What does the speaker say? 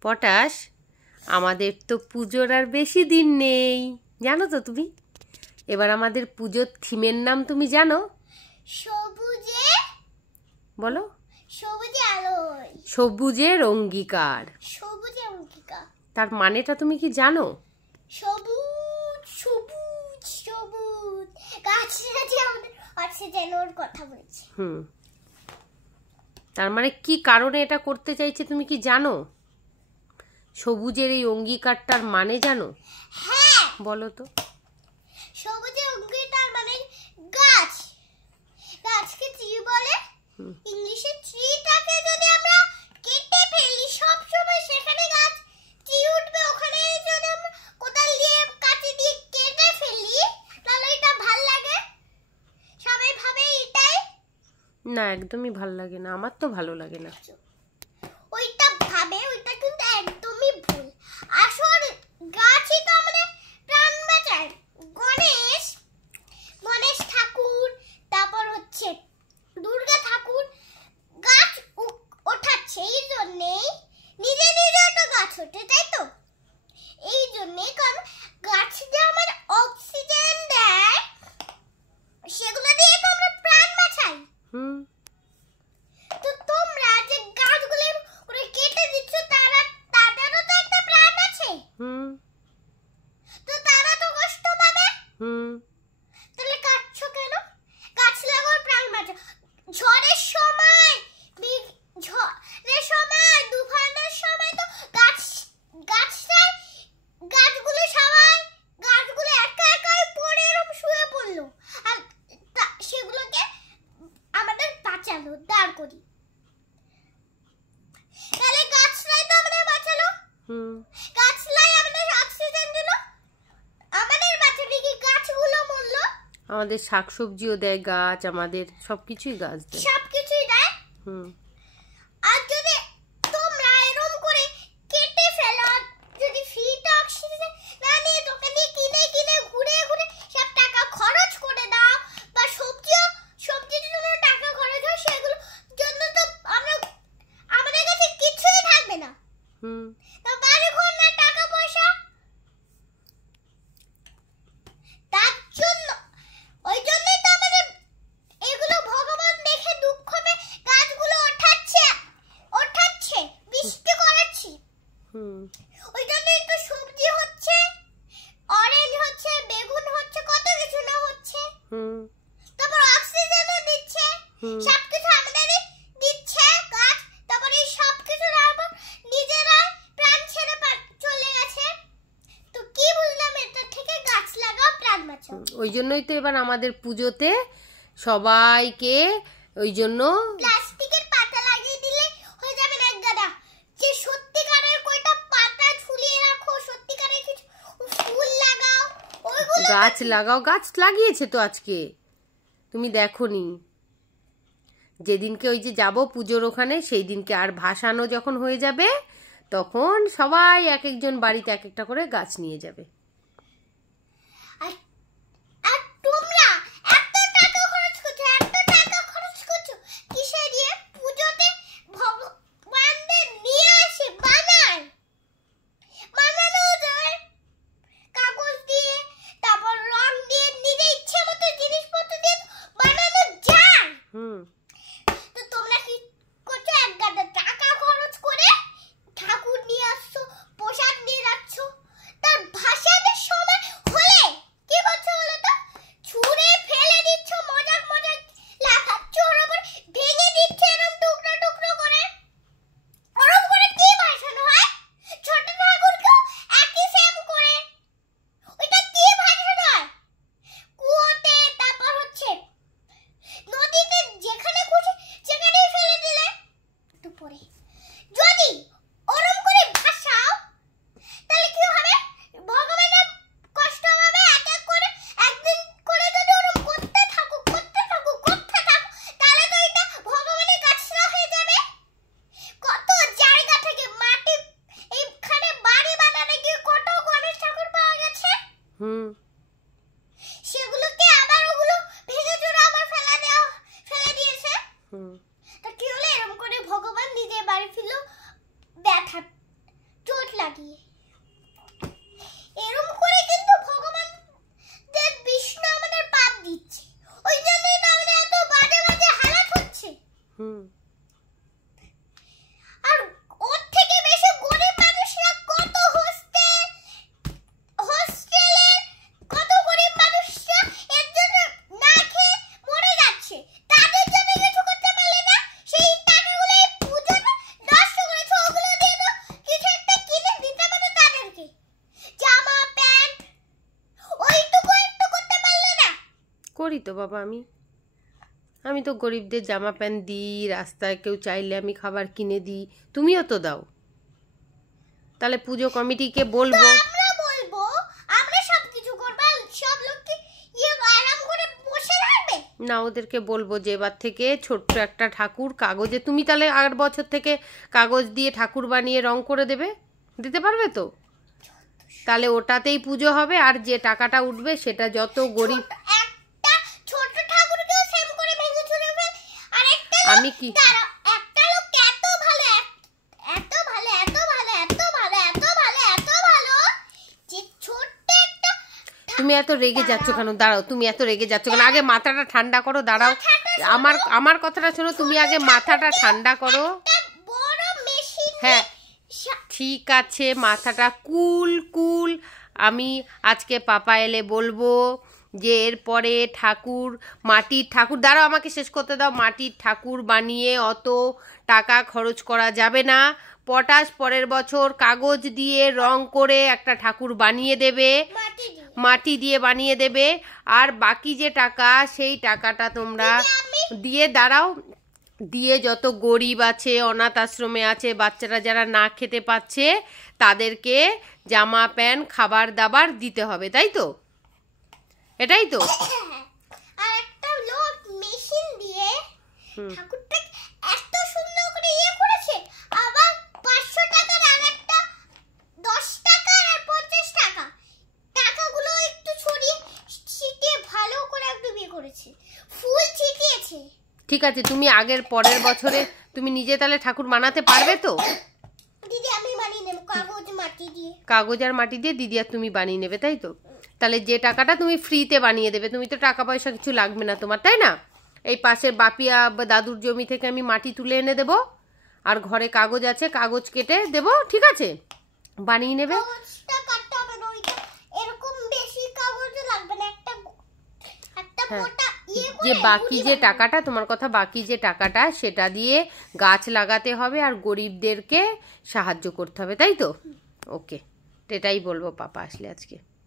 Potash, আমাদের তো পুজোর আর বেশি দিন নেই, জানো তো তুমি? এবার আমাদের পুজোর থিমের নাম তুমি জানো? সবুজে বলো। সবুজে আলোয়, সবুজের অঙ্গীকার। সবুজে অঙ্গীকার, তার মানেটা তুমি কি জানো? সবুজ সবুজ সবুজ গাছটা যে আমাদের অক্সিজেনের কথা বলছে। তার মানে কি কারণে এটা করতে চাইছে তুমি কি জানো? সবুজের এই অঙ্গীকারটার মানে জানো? হ্যাঁ, বলো তো। সবুজের অঙ্গীকার মানে গাছ, গাছকে ট্রি বলে। ইংলিশে ট্রিটাকে যদি আমরা কেটে ফেলি সব সময় সেখানে গাছ ট্রি উঠবে, ওখানে যদি আমরা কোদাল দিয়ে কাঁচি দিয়ে কেটে ফেলি তাহলে এটা ভাল লাগে? সবাই ভাবে এটাই না, একদমই ভালো লাগে না, আমার তো ভালো লাগে না। ওইটা ভাবে, ওইটা কিন্তু একদমই ভুল। আসল গাছই তো আমাদের প্রাণ বাঁচায়। গণেশ ঠাকুর, তারপর হচ্ছে দুর্গা ঠাকুর গাছ ওঠাচ্ছে এই জন্যেই, নিজে নিজে তো গাছ ওঠে, তাই তো? এই জন্যেই, কারণ গাছ যে আমার অক্সিজেন দেয়, সেগুলো দিয়ে তো আমরা প্রাণ বাঁচাই। তো তোমরা যে গাছগুলো করে কেটে দিচ্ছ, তাদেরও তো একটা প্রাণ আছে। তো তারা তো কষ্ট পাবে। তাহলে কাটছো কেন? গাছ লাগাও, প্রাণ বাঁচাও। ঝড়ের সময়, তুফানের সময় তো গাছগুলো একা একাই পড়ে এরকম শুয়ে পড়লো, আর সেগুলোকে আমাদের বাঁচালো, দাঁড় করি। তাহলে গাছলাই তো আমাদের বাঁচালো, গাছলাই আমাদের অক্সিজেন দিল। আমাদের বাঁচালে কি গাছগুলো মরলো? আমাদের শাকসবজিও দেয় গাছ, আমাদের সবকিছুই গাছ দেয়, সবকিছুই দেয়। আর যদি তোমরা এরকম করে কেটে ফেলো, যদি ফ্রিতে অক্সিজেন না নিয়ে দোকানে কিনে কিনে ঘুরে ঘুরে সব টাকা খরচ করে দাও, বা সবজির জন্য টাকা খরচ হয়, সেগুলো জন্য তো আমাদের কাছে কিছুই থাকবে না। তো বাড়ি ঘর না টাকা পয়সা, তার জন্য ওই জন্যই তো আমাদের এগুলো ভগবান দেখে দুঃখ পেয়ে গাছগুলো ওঠাচ্ছে, বৃষ্টি করাচ্ছে। ওই জন্যই তো সবজি হচ্ছে, অরেঞ্জ হচ্ছে, বেগুন হচ্ছে, কত কিছু না হচ্ছে। তারপর অক্সিজেনও দিচ্ছে, সবকিছু আমাদেরই দিচ্ছে গাছ। তারপর এই সবকিছু নিজেরা প্রাণ ছেড়ে চলে গেছে। তো কি বুঝলাম এটা থেকে? গাছ লাগাও, প্রাণ বাঁচাও। ওই জন্যই তো এবার আমাদের পুজোতে সবাইকে ওই জন্য প্লাস্টিকের পাতা লাগিয়ে দিলে হয়ে যাবে না গাদা। যে সত্যিকারের কয়টা পাতা ঝুলিয়ে রাখো, সত্যিকারের কিছু ফুল লাগাও, ওইগুলো গাছ লাগাও। গাছ লাগিয়েছে তো আজকে, তুমি দেখোনি? যেদিনকে ওই যে যাব পুজোর ওখানে, সেই দিনকে আর ভাসানো যখন হয়ে যাবে, তখন সবাই এক একজন বাড়িতে এক একটা করে গাছ নিয়ে যাবে। আর তোমরা এত টাকা খরচ করছো কিসের দিয়ে? পুজোতে ভগবানদের নিয়ে আসে, বানানো যায় কাগজ দিয়ে, তারপর রং দিয়ে, নিজে ইচ্ছে মতো জিনিসপত্র দিয়ে বানানো যায়। তো তোমরা কি করছো? এক গাদা টাকা খরচ করে ঠাকুর নিয়ে আসছো, প্রসাদ নিয়ে যাচ্ছ, তার ভাষা লাগিয়ে। এরকম করে কিন্তু ভগবান বিষ্ণু আমাদের পাপ দিচ্ছে। ওই জন্যই তো আমাদের এত বাজে বাজে হালাত হচ্ছে। আর ওর থেকে বেশি গরিব মানুষরা কত হোস্টেলে কত গরিব মানুষরা এর জন্য না খেয়ে মরে যাচ্ছে। তাদের জন্য কিছু করতে পারলে না, সেই টাকাগুলো এই পুজোটা নষ্ট করেছো, ওগুলো দিয়ে তো কিছু একটা কিনে দিতে পারো তাদেরকে, জামা প্যান্ট, ওইটুকু একটু করতে পারলে না। করি তো বাবা, আমি তো গরিবদের জামা প্যান্ট দিই, রাস্তায় কেউ চাইলে আমি খাবার কিনে দিই, তুমিও তো দাও। তাহলে পুজো কমিটিকে বলবো, আমরা বলবো আমরা সবকিছু করব, সব লোক কি আরাম করে বসে থাকবে না? ওদেরকে বলবো যে এবার থেকে ছোট্ট একটা ঠাকুর কাগজে, তুমি তাহলে আগের বছর থেকে কাগজ দিয়ে ঠাকুর বানিয়ে রং করে দিতে পারবে তো? তাহলে ওটাতেই পুজো হবে, আর যে টাকাটা উঠবে সেটা যত গরিব, একটা ছোট ঠাকুরকেও সেম করে ভেঙে চুরে ফেল। আর একটা আমি কি একটা লোক এত ভালো, এত ভালো, এত ভালো, এত ভালো, এত ভালো, এত ভালো যে ছোট্ট একটা। তুমি এত রেগে যাচ্ছ কেন? দাঁড়াও, তুমি এত রেগে যাচ্ছ কেন? আগে মাথাটা ঠান্ডা করো, দাঁড়াও, আমার কথাটা শোনো, তুমি আগে মাথাটা ঠান্ডা করো। বড় মেশিন, হ্যাঁ ঠিক আছে, মাথাটা কুল। আমি আজকে পাপা এলে বলবো যে এরপরে মাটির ঠাকুর, দাঁড়াও আমাকে শেষ করতে দাও, মাটির ঠাকুর বানিয়ে অত টাকা খরচ করা যাবে না। পটাশ পরের বছর কাগজ দিয়ে রং করে একটা ঠাকুর বানিয়ে দেবে, মাটি দিয়ে বানিয়ে দেবে। আর বাকি যে টাকা, সেই টাকাটা তোমরা দিয়ে যত গরিব আছে, অনাথ আশ্রমে আছে, বাচ্চারা যারা না খেতে পাচ্ছে, তাদেরকে জামা প্যান্ট খাবার দাবার দিতে হবে, তাই তো? এটাই তো। আর একটা লোক মেশিন দিয়ে ঠাকুরটা এত সুন্দর করে করেছে, আবার 500 টাকার আর একটা 10 টাকা আর 50 টাকা টাকাগুলো একটু ছিটিয়ে ভালো করে একটু করেছে, ফুল ছিটিয়েছে। ঠিক আছে, তুমি পরের বছরে তুমি নিজে তাহলে ঠাকুর বানাতে পারবে তো? দিদি আমি বানিয়ে নেব, কাগজ আর মাটি দিয়ে দিদি আর তুমি বানিয়ে নেবে, তাই তো? তাহলে যে টাকাটা তুমি ফ্রিতে বানিয়ে দেবে, তুমি তো টাকা পয়সা কিছু লাগবে না তোমার, তাই না? এই পাশের বাপিয়া দাদুর জমি থেকে আমি মাটি তুলে এনে দেবো, আর ঘরে কাগজ আছে, কাগজ কেটে দেবো, ঠিক আছে? বানিয়ে নেবে। এরকম বেশি কাগজ লাগবে না, একটা মোটা যে বাকি যে টাকাটা, তোমার কথা বাকি যে টাকাটা, সেটা দিয়ে গাছ লাগাতে হবে আর গরিবদেরকে সাহায্য করতে হবে, তাই তো? ওকে, এটাই বলবো পাপা আসলে আজকে।